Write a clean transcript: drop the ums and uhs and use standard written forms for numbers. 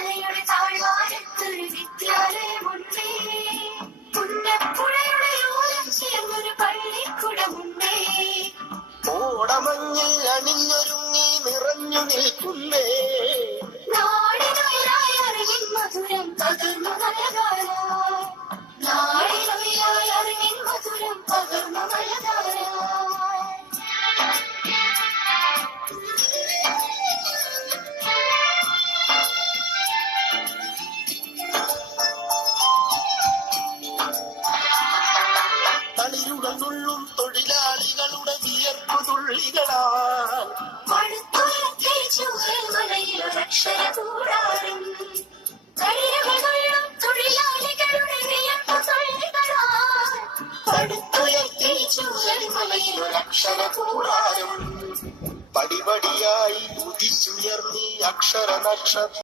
മലയുടെ താഴ്വാരത്തൊരു വിദ്യാലയമുണ്ടേ, പുന്നപ്പുഴയുടെ ഓരം ചേർന്നൊരു പള്ളിക്കുടമുണ്ടേ. ഓടമഞ്ഞിൽ അണിഞ്ഞൊരുങ്ങി നിറഞ്ഞു നിൽക്കുന്നേ, നാടിനൊയിലായി അറിവിൻ മധുരം പകർന്നു മലതാരായി, നാടിനൊയിലായി അറിവിൻ മധുരം പകർന്നു മലതാരായി. തളിരുകൾ നുള്ളും തൊഴിലാളികളുടെ വിയർപ്പു തുള്ളികളാൽ മടുത്തുയർത്തി ചുവൽമലയിലൊരക്ഷരകൂടാരം, തളിരുകൾ തൊഴിലാളികളുടെ വിയർപ്പു തുള്ളികളാൽ പടുത്തുയർത്തി ചുവൽമലയിലൊരക്ഷരകൂടാരം, പടിപടിയായി ഉദിച്ചുയർന്നി അക്ഷര നക്ഷത്ര